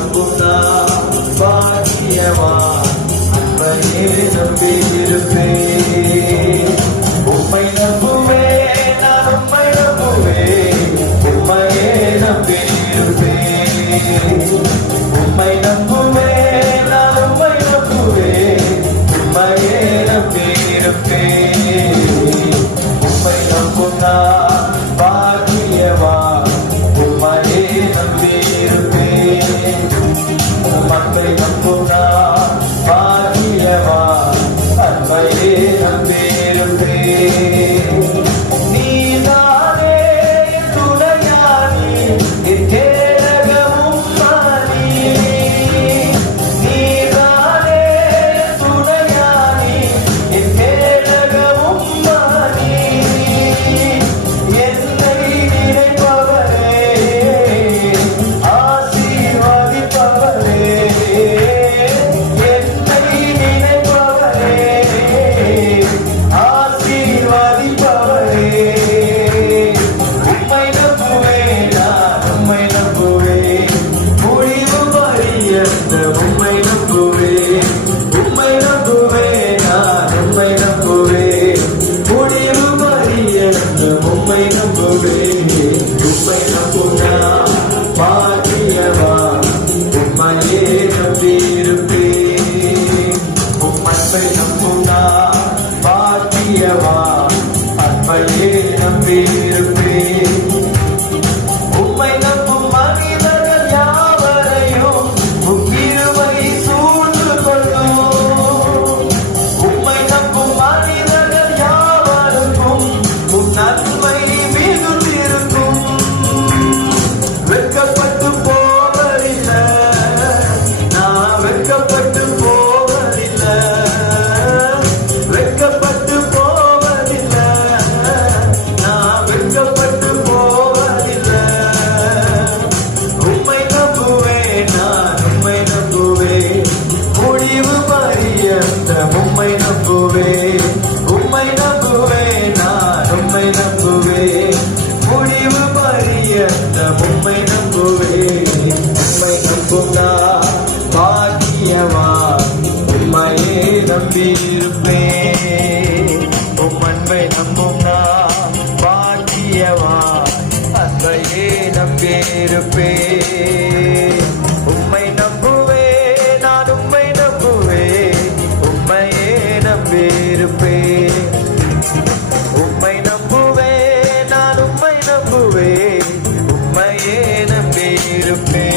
நம்பும் நான் பாக்கியவான் அன்பையே நம்பி இருப்பேன் உண்மை நம்புவே நான் உண்மை நம்புவே உண்மையே நம்பி இருப்பேன் உண்மை நம்ப Mantenga, Mantenga, Bhaktiya Vaya நேசம் உம்மை நம்புவே உம்மை நம்புவே நான் உம்மை நம்புவே முடிவு பரியந்த உம்மை நம்புவே உம்மை நம்புதா பாக்கியவா உம்மையே நம்பியிருப்பேன். உம் அன்பை நம்பும் நான் பாக்கியவா அன்பையே நம்பியிருப்பேன். பிரபுவே உம்மையே நம்பியிருப்பேன்.